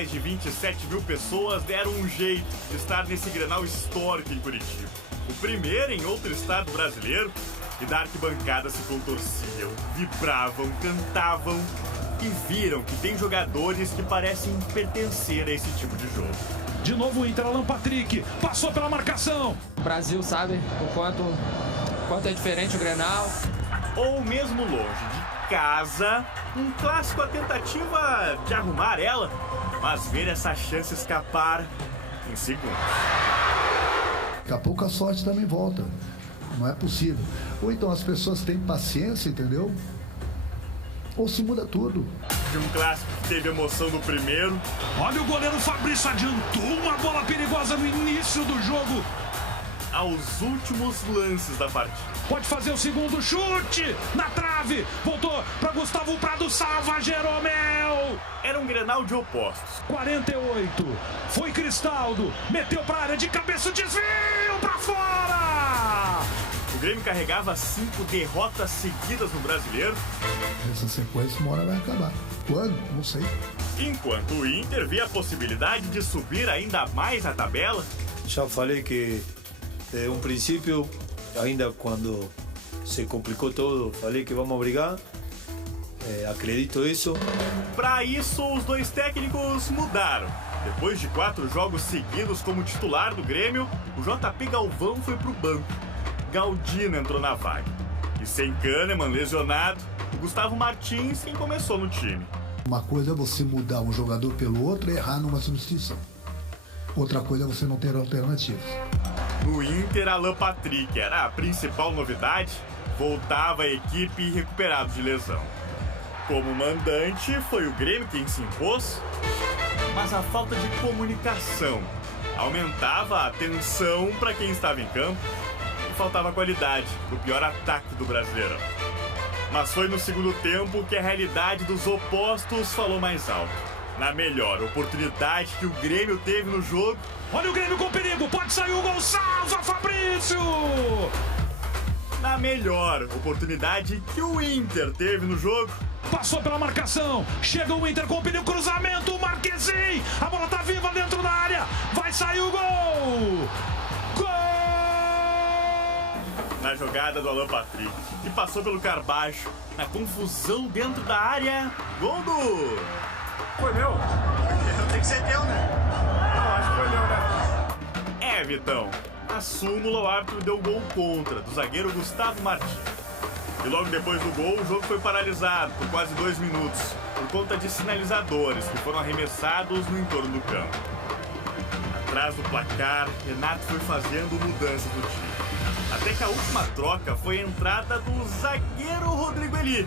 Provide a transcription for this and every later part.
mais de 27 mil pessoas deram um jeito de estar nesse Grenal histórico em Curitiba. O primeiro em outro estado brasileiro, e da arquibancada se contorciam, vibravam, cantavam e viram que tem jogadores que parecem pertencer a esse tipo de jogo. De novo o Inter, Alan Patrick, passou pela marcação. O Brasil sabe o quanto é diferente o Grenal. Ou mesmo longe de casa, um clássico, a tentativa de arrumar ela, mas ver essa chance escapar em segundos. Daqui a pouco a sorte também volta. Não é possível. Ou então as pessoas têm paciência, entendeu? Ou se muda tudo. De um clássico que teve emoção no primeiro. Olha o goleiro Fabrício, adiantou uma bola perigosa no início do jogo. Aos últimos lances da partida. Pode fazer o segundo chute na trave. Voltou para Gustavo Prado, salva Jeromel. Era um Grenal de opostos. 48. Foi Cristaldo. Meteu para a área de cabeça, desvio para fora. O Grêmio carregava 5 derrotas seguidas no Brasileiro. Essa sequência uma hora vai acabar. Quando? Não sei. Enquanto o Inter via a possibilidade de subir ainda mais na tabela. Já falei que desde um princípio, ainda quando se complicou todo, falei que vamos brigar. Acredito isso. Para isso, os dois técnicos mudaram. Depois de 4 jogos seguidos como titular do Grêmio, o JP Galvão foi pro banco. Galdino entrou na vaga. E sem Kahneman lesionado, o Gustavo Martins quem começou no time. Uma coisa é você mudar um jogador pelo outro e errar numa substituição. Outra coisa é você não ter alternativas. No Inter, Alan Patrick era a principal novidade, voltava à equipe recuperado de lesão. Como mandante, foi o Grêmio quem se impôs, mas a falta de comunicação aumentava a tensão para quem estava em campo e faltava qualidade no pior ataque do Brasileirão. Mas foi no segundo tempo que a realidade dos opostos falou mais alto. Na melhor oportunidade que o Grêmio teve no jogo. Olha o Grêmio com perigo, pode sair o gol, salva Fabrício! Na melhor oportunidade que o Inter teve no jogo. Passou pela marcação, chega o Inter com o perigo, cruzamento, Marquezinho, a bola tá viva dentro da área, vai sair o gol! Gol! Na jogada do Alan Patrick, que passou pelo Carbacho, na confusão dentro da área, gol do... Foi meu? Então tem que ser teu, né? Não, acho que foi meu, né? Vitão. Na súmula, o árbitro deu gol contra, do zagueiro Gustavo Martins. E logo depois do gol, o jogo foi paralisado por quase 2 minutos, por conta de sinalizadores que foram arremessados no entorno do campo. Atrás do placar, Renato foi fazendo mudanças no time. Até que a última troca foi a entrada do zagueiro Rodrigo Eli.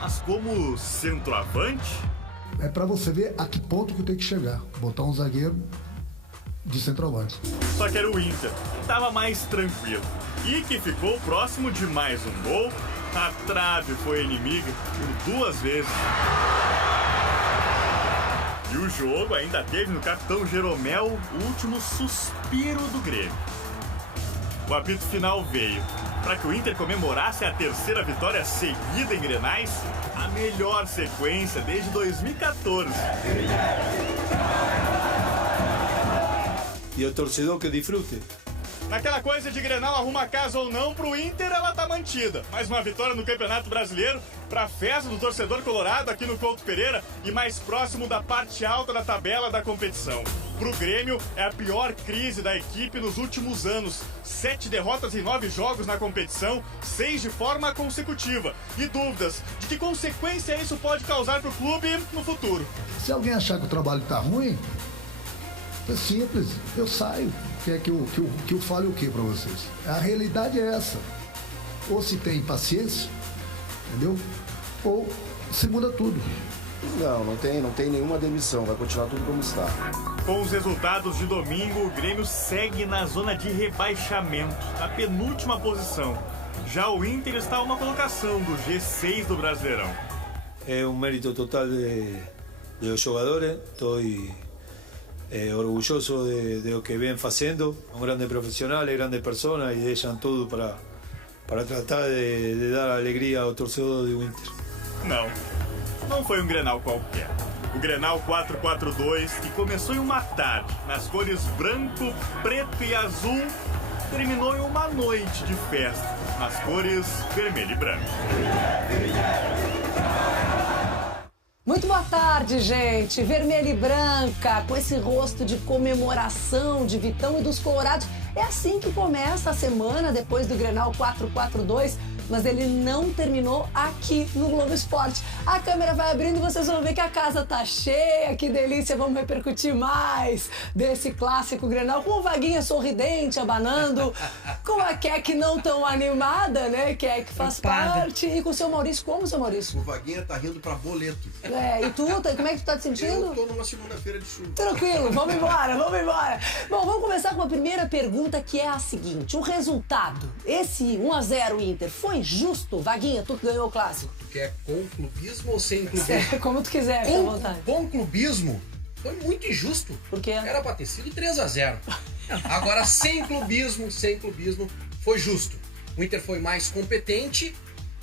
Mas como centroavante... É pra você ver a que ponto que tem que chegar. Botar um zagueiro de centroavante. Só que era o Inter, que estava mais tranquilo. E que ficou próximo de mais um gol. A trave foi inimiga por 2 vezes. E o jogo ainda teve no capitão Jeromel o último suspiro do Grêmio. O apito final veio para que o Inter comemorasse a 3ª vitória seguida em Grenais, a melhor sequência desde 2014. E o torcedor que disfrute. Naquela coisa de Grenal arruma casa ou não, pro Inter ela tá mantida. Mais uma vitória no Campeonato Brasileiro, pra festa do torcedor colorado aqui no Couto Pereira e mais próximo da parte alta da tabela da competição. Pro Grêmio, é a pior crise da equipe nos últimos anos. 7 derrotas em 9 jogos na competição, 6 de forma consecutiva. E dúvidas de que consequência isso pode causar pro clube no futuro. Se alguém achar que o trabalho tá ruim, é simples, eu saio. Quer que eu fale o que para vocês? A realidade é essa. Ou se tem paciência, entendeu? Ou se muda tudo. Não tem nenhuma demissão, vai continuar tudo como está. Com os resultados de domingo, o Grêmio segue na zona de rebaixamento, na penúltima posição. Já o Inter está a uma colocação do G6 do Brasileirão. É um mérito total de los jogadores, estou orgulloso de lo que vêm fazendo, são grandes profissionais, grandes pessoas e deixam tudo para tratar de dar alegria ao torcedor do Inter. Não foi um Grenal qualquer. O Grenal 4-4-2, que começou em uma tarde, nas cores branco, preto e azul, terminou em uma noite de festa, nas cores vermelho e branco. Muito boa tarde, gente. Vermelha e branca, com esse rosto de comemoração de Vitão e dos Colorados. É assim que começa a semana depois do Grenal 4-4-2, mas ele não terminou aqui no Globo Esporte. A câmera vai abrindo e vocês vão ver que a casa tá cheia. Que delícia, vamos repercutir mais desse clássico Grenal com o Vaguinha sorridente, abanando, com a Keck não tão animada, né? Keck faz parte. E com o seu Maurício, como, seu Maurício? O Vaguinha tá rindo pra boleto. E tu, como é que tu tá te sentindo? Eu tô numa segunda-feira de chuva. Tranquilo, vamos embora, vamos embora. Bom, vamos começar com a primeira pergunta, que é a seguinte. O resultado, esse 1-0 Inter, foi justo? Vaguinha, tu que ganhou o clássico. Tu quer com clubismo ou sem clubismo? Como tu quiser, fica à vontade. Com clubismo, foi muito injusto. Por quê? Era pra ter sido 3-0. Agora, sem clubismo, foi justo. O Inter foi mais competente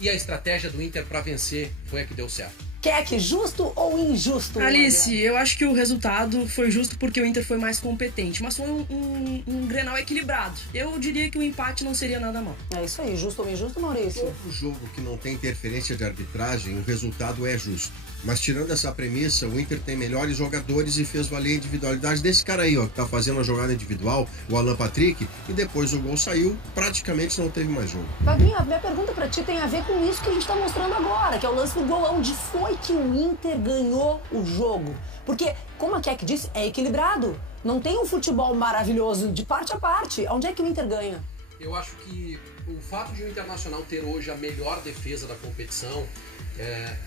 e a estratégia do Inter pra vencer foi a que deu certo. Keck, justo ou injusto? Alice, eu acho que o resultado foi justo porque o Inter foi mais competente, mas foi um Grenal equilibrado. Eu diria que o empate não seria nada mal. É isso aí, justo ou injusto, Maurício? Todo jogo que não tem interferência de arbitragem, o resultado é justo. Mas tirando essa premissa, o Inter tem melhores jogadores e fez valer a individualidade desse cara aí, ó, que tá fazendo a jogada individual, o Alan Patrick, e depois o gol saiu, praticamente não teve mais jogo. Vaguinha, a minha pergunta pra ti tem a ver com isso que a gente tá mostrando agora, que é o lance do gol. Onde foi que o Inter ganhou o jogo? Porque, como a Keck disse, é equilibrado. Não tem um futebol maravilhoso de parte a parte. Onde é que o Inter ganha? Eu acho que o fato de o Internacional ter hoje a melhor defesa da competição,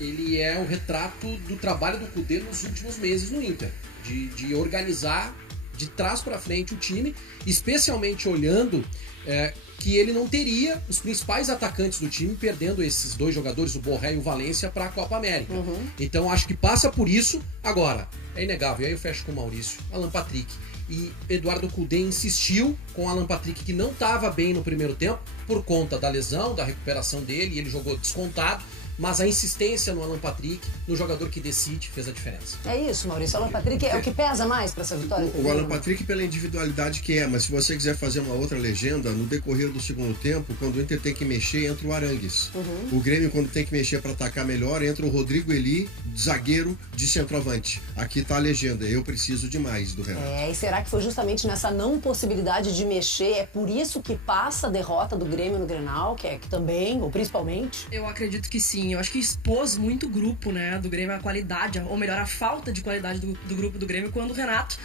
ele é um retrato do trabalho do Cudê nos últimos meses no Inter, de organizar de trás para frente o time, especialmente olhando que ele não teria os principais atacantes do time, perdendo esses dois jogadores, o Borré e o Valência, para a Copa América. Então acho que passa por isso. Agora, é inegável, e aí eu fecho com o Maurício, Alan Patrick. E Eduardo Cudê insistiu com Alan Patrick, que não estava bem no primeiro tempo, por conta da lesão, da recuperação dele, e ele jogou descontado. Mas a insistência no Alan Patrick, no jogador que decide, fez a diferença. É isso, Maurício. O Alan Patrick é o que pesa mais para essa vitória? O Alan Patrick pela individualidade que é, mas se você quiser fazer uma outra legenda, no decorrer do segundo tempo, quando o Inter tem que mexer, entra o Arangues. O Grêmio, quando tem que mexer para atacar melhor, entra o Rodrigo Eli, zagueiro de centroavante. Aqui tá a legenda, eu preciso demais do Renato. E será que foi justamente nessa não possibilidade de mexer, é por isso que passa a derrota do Grêmio no Grenal, que também, ou principalmente? Eu acredito que sim. Eu acho que expôs muito o grupo, né, do Grêmio, a qualidade, ou melhor, a falta de qualidade do grupo do Grêmio, quando o Renato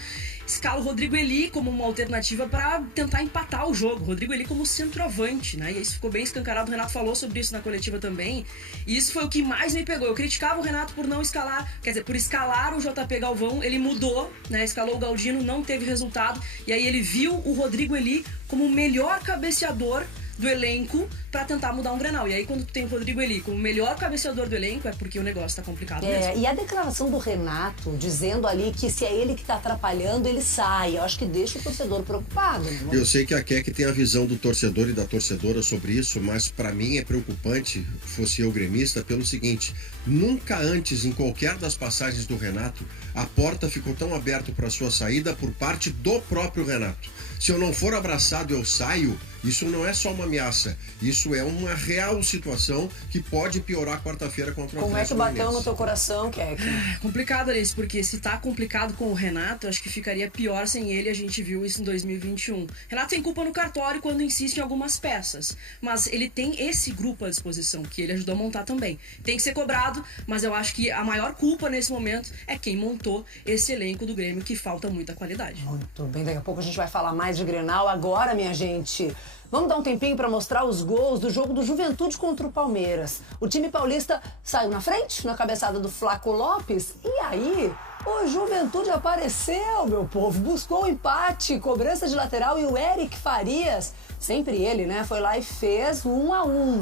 escala o Rodrigo Eli como uma alternativa para tentar empatar o jogo. Rodrigo Eli como centroavante, né? E isso ficou bem escancarado. O Renato falou sobre isso na coletiva também. E isso foi o que mais me pegou. Eu criticava o Renato por não escalar, quer dizer, por escalar o JP Galvão. Ele mudou, né? Escalou o Galdino, não teve resultado. E aí ele viu o Rodrigo Eli como o melhor cabeceador do elenco para tentar mudar um Grenal. E aí quando tu tem o Rodrigo Eli como o melhor cabeceador do elenco, é porque o negócio tá complicado mesmo. E a declaração do Renato, dizendo ali que se é ele que tá atrapalhando, ele sai. Eu acho que deixa o torcedor preocupado. Né? Eu sei que a Keck tem a visão do torcedor e da torcedora sobre isso, mas para mim é preocupante, fosse eu gremista, pelo seguinte: nunca antes, em qualquer das passagens do Renato, a porta ficou tão aberta para sua saída por parte do próprio Renato. Se eu não for abraçado, eu saio. Isso não é só uma ameaça. Isso é uma real situação que pode piorar quarta-feira contra o Atlético. Como é que bateu no teu coração, Keck? Complicado, Alice, porque se tá complicado com o Renato, acho que ficaria pior sem ele. A gente viu isso em 2021. Renato tem culpa no cartório quando insiste em algumas peças, mas ele tem esse grupo à disposição, que ele ajudou a montar também. Tem que ser cobrado, mas eu acho que a maior culpa nesse momento é quem montou esse elenco do Grêmio, que falta muita qualidade. Muito bem, daqui a pouco a gente vai falar mais de Grenal. Agora, minha gente, vamos dar um tempinho para mostrar os gols do jogo do Juventude contra o Palmeiras. O time paulista saiu na frente, na cabeçada do Flaco Lopes, e aí o Juventude apareceu, meu povo, buscou o empate, cobrança de lateral, e o Eric Farias, sempre ele, né, foi lá e fez 1-1.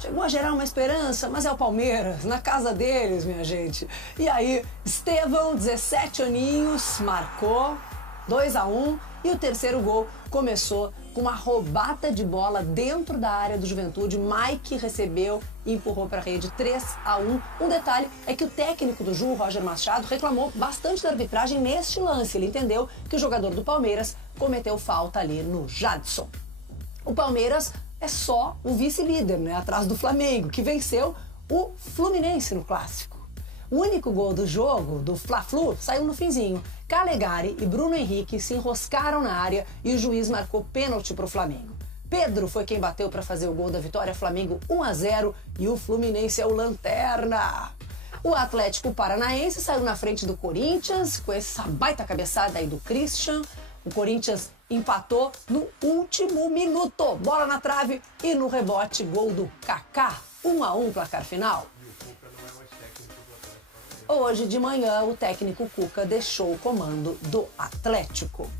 Chegou a gerar uma esperança, mas é o Palmeiras, na casa deles, minha gente. E aí, Estevão, 17 aninhos, marcou 2-1, e o terceiro gol começou com uma roubada de bola dentro da área do Juventude. Mike recebeu e empurrou para a rede 3-1. Um detalhe é que o técnico do Ju, Roger Machado, reclamou bastante da arbitragem neste lance. Ele entendeu que o jogador do Palmeiras cometeu falta ali no Jadson. O Palmeiras é só o vice-líder, né, atrás do Flamengo, que venceu o Fluminense no Clássico. O único gol do jogo, do Fla-Flu, saiu no finzinho. Calegari e Bruno Henrique se enroscaram na área e o juiz marcou pênalti para o Flamengo. Pedro foi quem bateu para fazer o gol da vitória. Flamengo 1-0 e o Fluminense é o lanterna. O Atlético Paranaense saiu na frente do Corinthians com essa baita cabeçada aí do Christian. O Corinthians empatou no último minuto. Bola na trave e no rebote, gol do Kaká. 1-1 placar final. Hoje de manhã, o técnico Cuca deixou o comando do Atlético.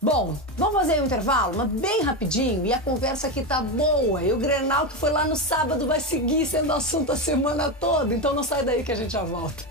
Bom, vamos fazer um intervalo, mas bem rapidinho, e a conversa aqui tá boa. E o Grenal que foi lá no sábado vai seguir sendo assunto a semana toda, então não sai daí que a gente já volta.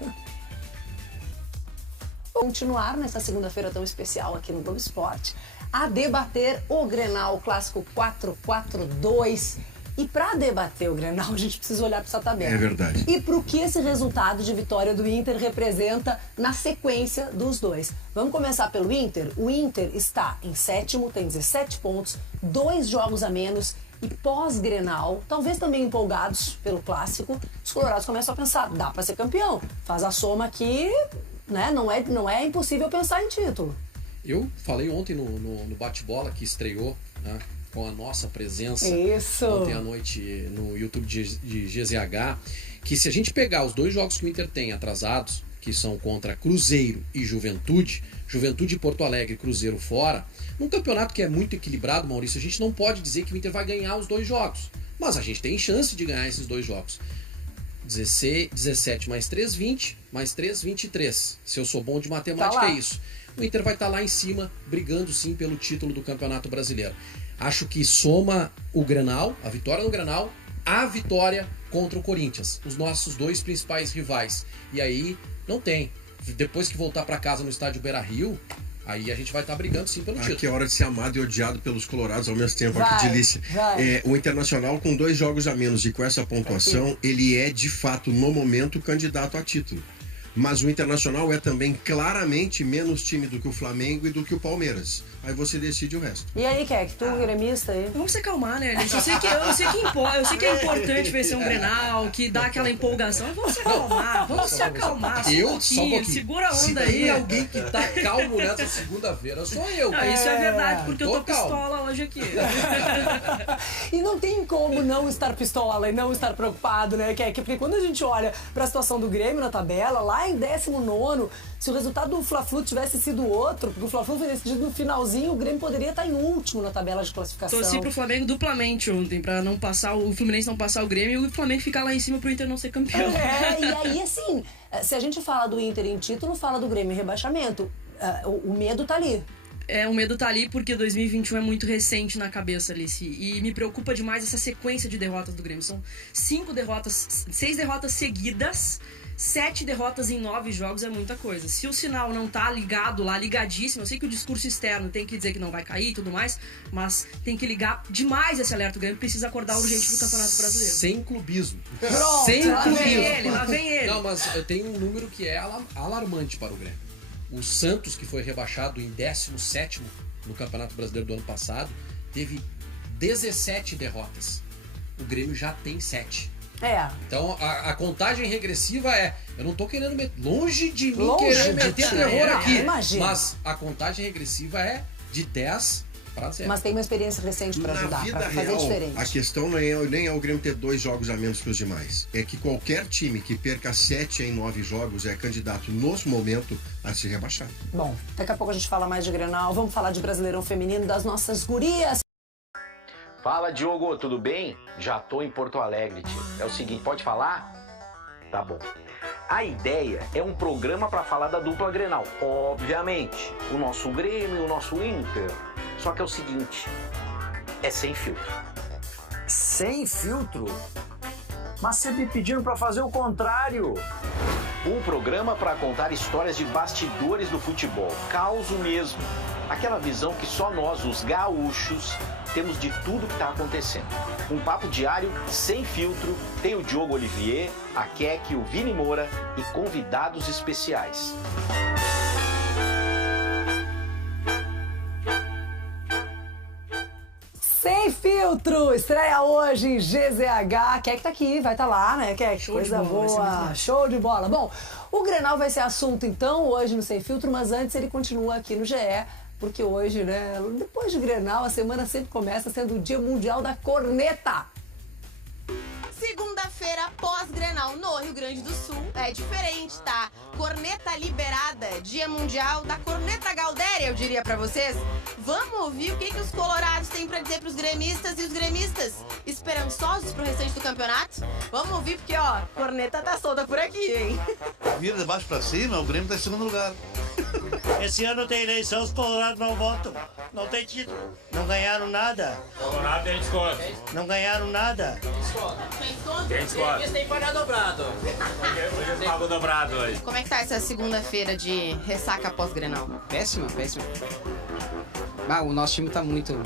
Vou continuar nessa segunda-feira tão especial aqui no Globo Esporte a debater o Grenal Clássico 4-4-2. E para debater o Grenal, a gente precisa olhar para essa tabela. É verdade. E para o que esse resultado de vitória do Inter representa na sequência dos dois. Vamos começar pelo Inter. O Inter está em sétimo, tem 17 pontos, 2 jogos a menos. E pós-Grenal, talvez também empolgados pelo Clássico, os colorados começam a pensar, dá para ser campeão. Faz a soma aqui, né? Não é impossível pensar em título. Eu falei ontem no bate-bola que estreou, né, com a nossa presença ontem à noite no YouTube de GZH, que se a gente pegar os 2 jogos que o Inter tem atrasados, que são contra Cruzeiro e Juventude e Porto Alegre, Cruzeiro fora, num campeonato que é muito equilibrado, Maurício, a gente não pode dizer que o Inter vai ganhar os 2 jogos, mas a gente tem chance de ganhar esses 2 jogos. 17 mais 3, 20, mais 3, 23. Se eu sou bom de matemática, é isso. O Inter vai estar lá em cima, brigando sim pelo título do Campeonato Brasileiro. Acho que soma o Grenal, a vitória no Grenal, a vitória contra o Corinthians, os nossos 2 principais rivais. E aí, não tem. Depois que voltar para casa no estádio Beira-Rio, aí a gente vai estar brigando sim pelo título. Aqui é hora de ser amado e odiado pelos colorados ao mesmo tempo. Que delícia. O Internacional com 2 jogos a menos e com essa pontuação, ele é de fato, no momento, candidato a título. Mas o Internacional é também claramente menos time do que o Flamengo e do que o Palmeiras. Aí você decide o resto. E aí, Keck, tu gremista aí? Vamos se acalmar, né, Alice? Eu sei que é importante vencer um Grenal, que dá aquela empolgação. Vamos se acalmar, Só um pouquinho, segura a onda aí. Tem alguém que tá calmo nessa segunda-feira, sou eu. Isso é verdade, porque eu tô pistola hoje aqui. E não tem como não estar pistola e não estar preocupado, né, Keck? Porque quando a gente olha pra situação do Grêmio na tabela, lá em 19º, se o resultado do Fla-Flu tivesse sido outro, porque o Fla-Flu foi decidido no finalzinho, o Grêmio poderia estar em último na tabela de classificação. Torci pro Flamengo duplamente ontem, pra não passar o Fluminense não passar o Grêmio e o Flamengo ficar lá em cima pro Inter não ser campeão. E aí, assim, se a gente fala do Inter em título, fala do Grêmio em rebaixamento. O medo tá ali. O medo tá ali porque 2021 é muito recente na cabeça, Alice. E me preocupa demais essa sequência de derrotas do Grêmio. São 6 derrotas seguidas. 7 derrotas em 9 jogos é muita coisa. Se o sinal não tá ligado lá, ligadíssimo, eu sei que o discurso externo tem que dizer que não vai cair e tudo mais, mas tem que ligar demais esse alerta. O Grêmio precisa acordar urgente pro Campeonato Brasileiro. Sem clubismo. Pronto, Sem clubismo. Lá vem ele. Não, mas eu tenho um número que é alarmante para o Grêmio. O Santos, que foi rebaixado em 17º no Campeonato Brasileiro do ano passado, teve 17 derrotas. O Grêmio já tem 7. Então a contagem regressiva eu não tô querendo longe de mim querer meter terror aqui, mas a contagem regressiva é de 10 para 0. Mas tem uma experiência recente para ajudar, para fazer diferente. A questão nem é o Grêmio ter 2 jogos a menos que os demais, é que qualquer time que perca 7 em 9 jogos é candidato nos momentos a se rebaixar. Bom, daqui a pouco a gente fala mais de Grenal, vamos falar de Brasileirão Feminino, das nossas gurias. Fala, Diogo, tudo bem? Já tô em Porto Alegre, tio. É o seguinte, pode falar? Tá bom. A ideia é um programa para falar da dupla Grenal. Obviamente, o nosso Grêmio e o nosso Inter. Só que é o seguinte, é sem filtro. Sem filtro? Mas você me pediram para fazer o contrário. Um programa para contar histórias de bastidores do futebol. Causo mesmo. Aquela visão que só nós, os gaúchos, temos de tudo que está acontecendo. Um papo diário, sem filtro, tem o Diogo Olivier, a Keke, o Vini Moura e convidados especiais. Sem filtro, estreia hoje em GZH. Keke tá aqui, vai estar lá, né, Keke? Coisa boa, show de bola. Bom, o Grenal vai ser assunto, então, hoje no Sem Filtro, mas antes ele continua aqui no GE, porque hoje, né, depois de Grenal, a semana sempre começa sendo o Dia Mundial da Corneta. Segunda-feira, pós-Grenal no Rio Grande do Sul, é diferente, tá? Corneta liberada, Dia Mundial da Corneta Galdéria, eu diria pra vocês. Vamos ouvir o que os colorados têm pra dizer pros gremistas e os gremistas esperançosos pro restante do campeonato? Vamos ouvir porque, ó, corneta tá solta por aqui, hein? Vira de baixo pra cima, o Grêmio tá em segundo lugar. Esse ano tem eleição, os colorados não votam. Não tem título. Não ganharam nada. Colorado tem desconto. Não ganharam nada. Tem desconto. Eles têm que pagar dobrado. Eles pagam dobrado hoje. Como é que tá essa segunda-feira de ressaca pós-Grenal? Péssima, péssima. Ah, o nosso time tá muito...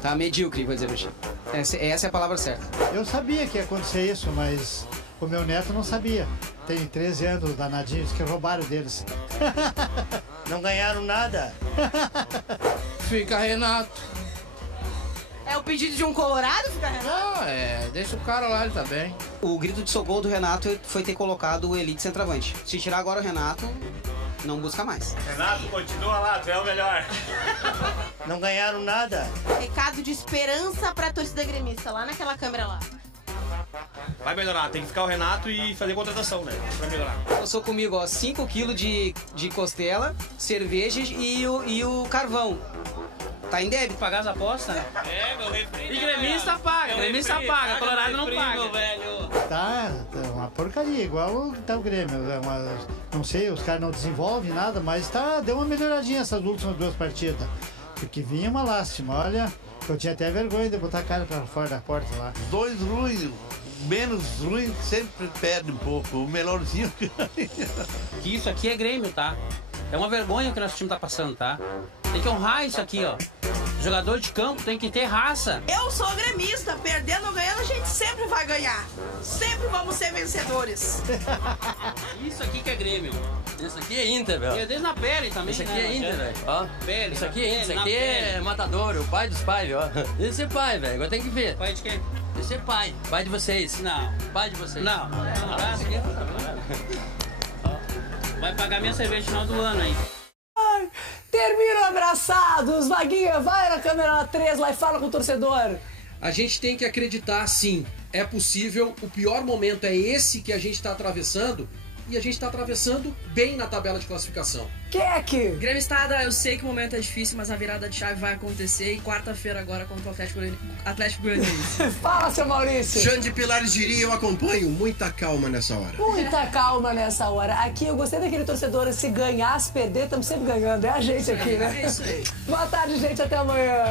Tá medíocre, vou dizer pro time. Essa é a palavra certa. Eu sabia que ia acontecer isso, mas o meu neto não sabia. Tem 13 anos, danadinhos, que roubaram deles. Não ganharam nada. Fica Renato. É o pedido de um colorado, fica Renato? Não, deixa o cara lá, ele tá bem. O grito de socorro do Renato foi ter colocado o elite centroavante. Se tirar agora o Renato, não busca mais. Renato, continua lá, tu é o melhor. Não ganharam nada. Recado de esperança pra torcida gremista, lá naquela câmera lá. Vai melhorar, tem que ficar o Renato e fazer contratação, né? Vai melhorar. Eu sou comigo, ó, 5 kg de costela, cerveja e o carvão. Tá em débito? Pagar as apostas? É, meu refri. E gremista paga, gremista paga, colorado não paga. Velho. Tá uma porcaria, igual tá o Grêmio. Não sei, os caras não desenvolvem nada, mas deu uma melhoradinha essas últimas 2 partidas. Porque vinha uma lástima, olha. Eu tinha até vergonha de botar a cara pra fora da porta lá. 2 ruins, menos ruim, sempre perde um pouco. O melhorzinho. Que isso aqui é Grêmio, tá? É uma vergonha o que nosso time tá passando, tá? Tem que honrar isso aqui, ó. Jogador de campo tem que ter raça. Eu sou gremista, perdendo ou ganhando a gente sempre vai ganhar. Sempre vamos ser vencedores. Isso aqui que é Grêmio. Isso aqui é Inter, velho. E desde na pele também. Isso aqui né? é Inter, velho. Ó, pele. Isso aqui é Inter, isso na aqui é Matador, o pai dos pais, ó. Esse é pai, velho. Agora tem que ver. Pai de quem? Esse é pai. Pai de vocês. Não. Pai de vocês. Não. Vai pagar minha cerveja no final do ano aí. Terminam abraçados. Vaguinha, vai na câmera 3 lá e fala com o torcedor. A gente tem que acreditar, sim. É possível. O pior momento é esse que a gente está atravessando. E a gente está atravessando bem na tabela de classificação. Keke! Gremistada, eu sei que o momento é difícil, mas a virada de chave vai acontecer. E quarta-feira agora contra o Atlético Goianiense. Fala, seu Maurício! Xande Pilares diria, eu acompanho. Muita calma nessa hora. Muita calma nessa hora. Aqui eu gostei daquele torcedor, se ganhar, se perder, estamos sempre ganhando. É a gente aqui, né? É isso aí. Boa tarde, gente. Até amanhã.